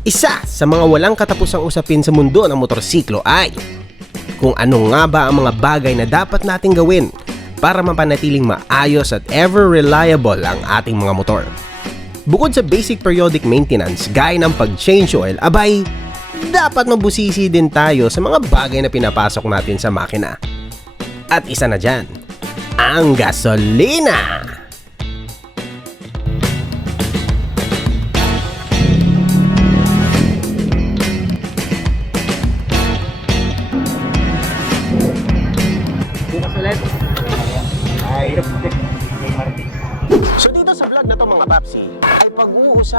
Isa sa mga walang katapusang usapin sa mundo ng motorsiklo ay kung ano nga ba ang mga bagay na dapat nating gawin para mapanatiling maayos at ever reliable ang ating mga motor. Bukod sa basic periodic maintenance gaya ng pag-change oil, abay, dapat mabusisi din tayo sa mga bagay na pinapasok natin sa makina. At isa na dyan, ang gasolina!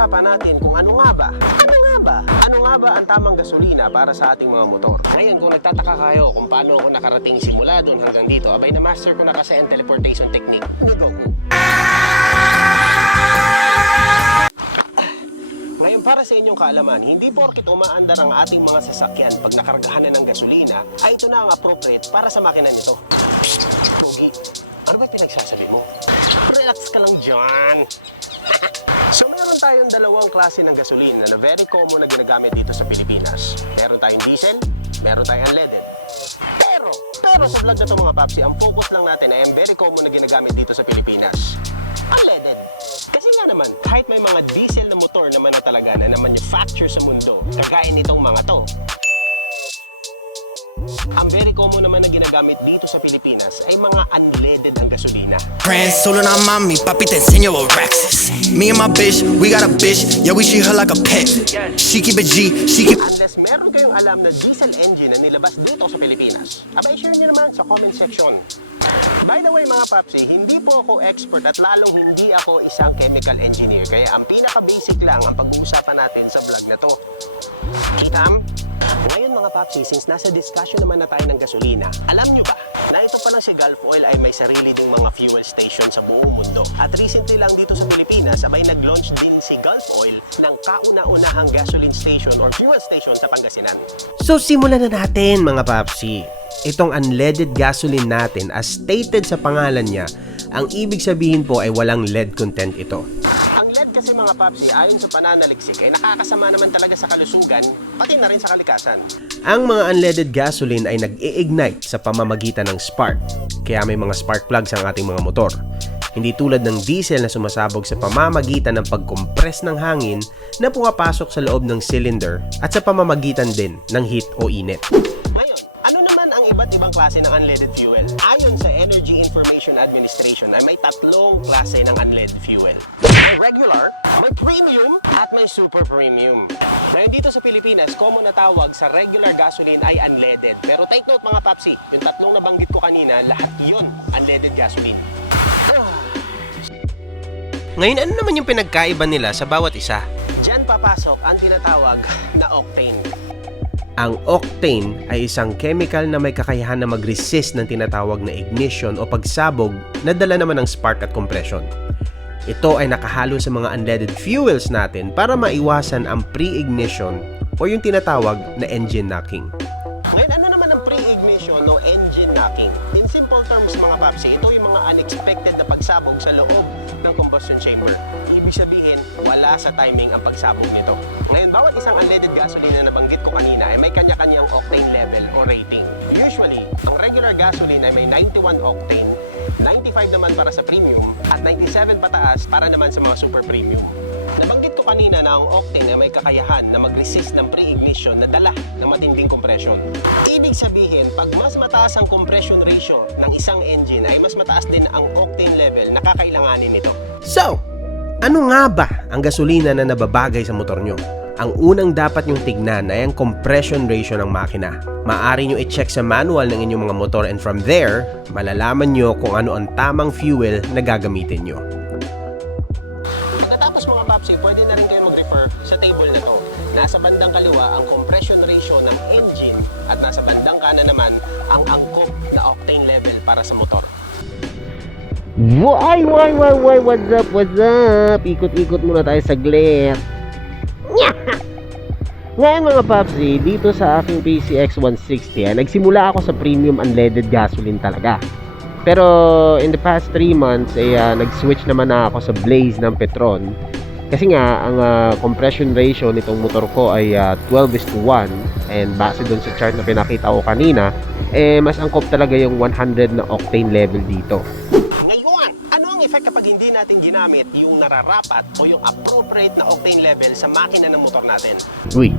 Pag-uusapan natin kung ano nga ba, ano nga ba, ano nga ba ang tamang gasolina para sa ating mga motor. Ngayon kung nagtataka kayo kung paano ako nakarating simula doon hanggang dito, abay na master ko na kasi ang teleportation technique. Nito ko. Ngayon para sa inyong kaalaman, hindi porkit umaandar ang ating mga sasakyan pag nakargahan na ng gasolina, ay ito na ang appropriate para sa makina nito. Pogi, ano ba pinagsasabi mo? Relax ka lang dyan. so meron tayong dalawang klase ng gasolina na very common na ginagamit dito sa Pilipinas. Meron tayong diesel, meron tayong unleaded. Pero, pero sa vlog na to mga papsi, ang focus lang natin ay ang very common na ginagamit dito sa Pilipinas. Unleaded. Kasi nga naman, kahit may mga diesel na motor naman na talaga na na-manufacture sa mundo, kagaya nitong mga to, ang very common naman na ginagamit dito sa Pilipinas ay mga unleaded ang gasolina. Grand solo na mami, papi te enseño a Raxus. Me and my bitch, we got a bitch, yeah we treat her like a pet. She keep it G, she keep Unless meron kayong alam na diesel engine na nilabas dito sa Pilipinas, abay share nyo naman sa comment section. By the way mga papsi, hindi po ako expert at lalong hindi ako isang chemical engineer. Kaya ang pinaka-basic lang ang pag-uusapan natin sa vlog na to. Kitam? Ngayon mga papsi, since nasa discussion naman na tayo ng gasolina, alam nyo ba na ito pa lang si Gulf Oil ay may sarili ding mga fuel station sa buong mundo. At recently lang dito sa Pilipinas, abay nag-launch din si Gulf Oil ng kauna-unahang gasoline station or fuel station sa Pangasinan. So simulan na natin mga papsi. Itong unleaded gasoline natin as stated sa pangalan niya, ang ibig sabihin po ay walang lead content ito. Kasi mga papsi ayon sa pananaliksik ay nakakasama naman talaga sa kalusugan, pati na rin sa kalikasan. Ang mga unleaded gasoline ay nag-i-ignite sa pamamagitan ng spark, kaya may mga spark plugs ang ating mga motor. Hindi tulad ng diesel na sumasabog sa pamamagitan ng pagkompress ng hangin na pumapasok sa loob ng cylinder at sa pamamagitan din ng heat o init. Ngayon, ang iba't ibang klase ng unleaded fuel? Ayon sa Energy Information Administration ay may tatlong klase ng unleaded fuel. May regular, may premium, at may super premium. Ngayon dito sa Pilipinas, common na tawag sa regular gasoline ay unleaded. Pero take note mga papsi, yung tatlong nabanggit ko kanina, lahat yun unleaded gasoline. Ngayon, ano naman yung pinagkaiba nila sa bawat isa? Diyan papasok ang tinatawag na octane. Ang octane ay isang chemical na may kakayahan na mag-resist ng tinatawag na ignition o pagsabog na dala naman ng spark at compression. Ito ay nakahalo sa mga unleaded fuels natin para maiwasan ang pre-ignition o yung tinatawag na engine knocking. Ngayon, ano naman ang pre-ignition o engine knocking? In simple terms mga papsi, ito yung mga unexpected na pagsabog sa loob ng combustion chamber. Ibig sabihin, wala sa timing ang pagsabog nito. Ngayon, bawat isang unleaded gasoline na nabanggit ko kanina ay may kanya-kanyang octane level o rating. Usually, ang regular gasoline ay may 91 octane, 95 naman para sa premium, at 97 pataas para naman sa mga super premium. Nabanggit ko kanina na ang octane ay may kakayahan na mag-resist ng pre-ignition na dala ng matinding compression. Ibig sabihin, pag mas mataas ang compression ratio ng isang engine ay mas mataas din ang octane level na kakailanganin nito. So, ano nga ba ang gasolina na nababagay sa motor nyo? Ang unang dapat nyong tignan ay ang compression ratio ng makina. Maaari nyo i-check sa manual ng inyong mga motor and from there, malalaman nyo kung ano ang tamang fuel na gagamitin nyo. Papsi, pwede na rin kayo mag-refer sa table na to. Nasa bandang kaliwa ang compression ratio ng engine at nasa bandang kanan naman ang angkop na octane level para sa motor. Why, why, why, why, what's up, what's up? Ikot-ikot muna tayo saglit. Ngayon mga papsi, dito sa aking PCX 160, ah, nagsimula ako sa premium unleaded gasoline talaga. Pero in the past 3 months, eh, ah, nag-switch naman na ako sa Blaze ng Petron Kasi nga, ang ah, compression ratio nitong motor ko ay ah, 12 is to 1 and base dun sa chart na pinakita ko kanina, eh mas angkop talaga yung 100 na octane level dito. Ngayon, ano ang effect kapag hindi natin ginamit yung nararapat o yung appropriate na octane level sa makina ng motor natin? Uy.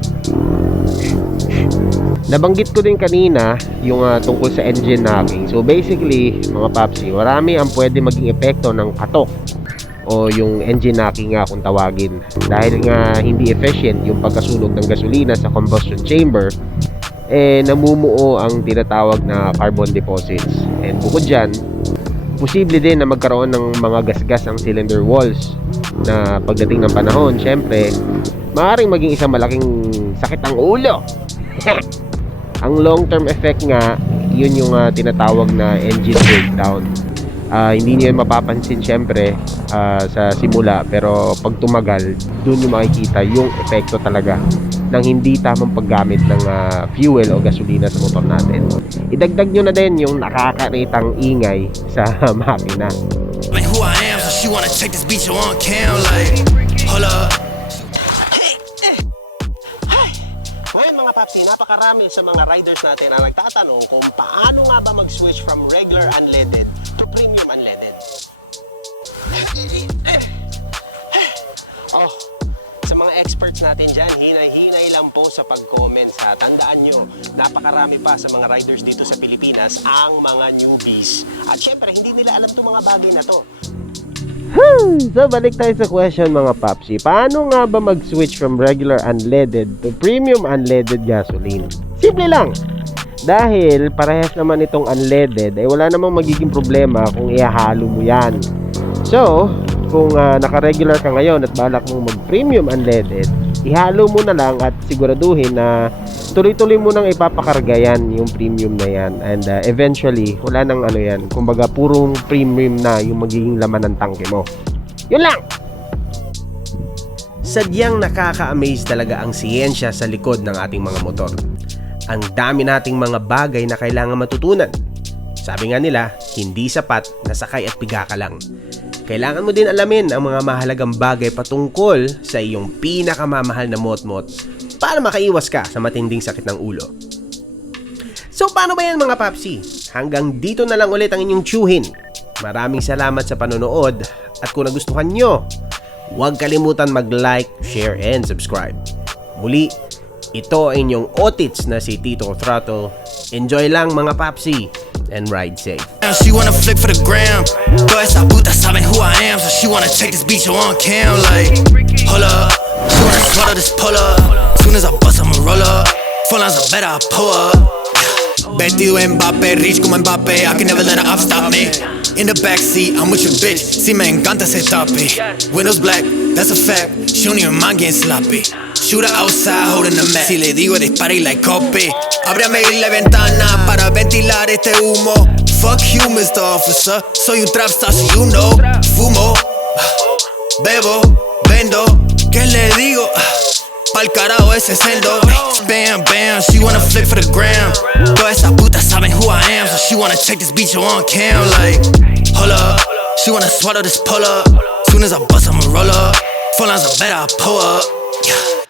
Nabanggit ko din kanina yung ah, tungkol sa engine knocking. So basically, mga papsi, marami ang pwede maging epekto ng katok o yung engine knocking nga kung tawagin. Dahil nga hindi efficient yung pagkasunog ng gasolina sa combustion chamber, eh namumuo ang tinatawag na carbon deposits. And bukod dyan, posible din na magkaroon ng mga gasgas ang cylinder walls na pagdating ng panahon, syempre, maaaring maging isang malaking sakit ang ulo. ang long-term effect nga, yun yung ah, tinatawag na engine breakdown. Ah, hindi niyo yun mapapansin syempre ah, sa simula pero pag tumagal, doon yung makikita yung epekto talaga ng hindi tamang paggamit ng ah, fuel o gasolina sa motor natin. Idagdag nyo na din yung nakakaritang ingay sa makina. Like who I am, so she wanna take this beat on cam. Like, hold up. Papsi, napakarami sa mga riders natin na nagtatanong kung paano nga ba mag-switch from regular unleaded premium unleaded. Oh, sa mga experts natin dyan, hinay-hinay lang po sa pag-comments ha. Tandaan nyo, napakarami pa sa mga riders dito sa Pilipinas ang mga newbies. At syempre, hindi nila alam itong mga bagay na to. So, balik tayo sa question mga papsi. Paano nga ba mag-switch from regular unleaded to premium unleaded gasoline? Simple lang. Dahil parehas naman itong unleaded, eh wala namang magiging problema kung ihahalo mo yan. So, kung ah, naka-regular ka ngayon at balak mong mag-premium unleaded, ihalo mo na lang at siguraduhin na tuloy-tuloy mo nang ipapakarga yan, yung premium na yan. And ah, eventually, wala nang ano yan. Kumbaga, purong premium na yung magiging laman ng tangke mo. Yun lang! Sadyang nakaka-amaze talaga ang siyensya sa likod ng ating mga motor. Ang dami nating mga bagay na kailangan matutunan. Sabi nga nila, hindi sapat na sakay at piga ka lang. Kailangan mo din alamin ang mga mahalagang bagay patungkol sa iyong pinakamamahal na motmot para makaiwas ka sa matinding sakit ng ulo. So paano ba yan mga papsi? Hanggang dito na lang ulit ang inyong tsuhin. Maraming salamat sa panonood at kung nagustuhan nyo, huwag kalimutan mag-like, share, and subscribe. Muli, ito ang inyong otits na si Tito Throttle. Enjoy lang mga papsi and ride safe. She wanna flip for the gram. Toda esa puta saben who I am, so she wanna take this beat on cam. Like, hold up. She wanna swallow this pull up. Soon as I bust, I'ma roll up. Full lines are better, I pull up. Betty Mbappe, rich como Mbappe. I can never let her up stop me. In the backseat, I'm with your bitch. Si me encanta ese topic. Windows black, that's a fact. She don't even mind getting sloppy. Shoot her outside holding the mat. Si le digo dispara y like copy. Ábrame la ventana para ventilar este humo. Fuck you, Mr. Officer. Soy un trap star, so you know. Fumo, bebo, vendo. ¿Qué le digo? Pa'l carajo ese celdo. Bam, bam, she wanna flip for the gram. Toda esa puta saben who I am, so she wanna take this beat on cam. Like, hold up. She wanna swallow this pull up. Soon as I bust, I'ma roll up. Full lines are better, I pull up. Yeah.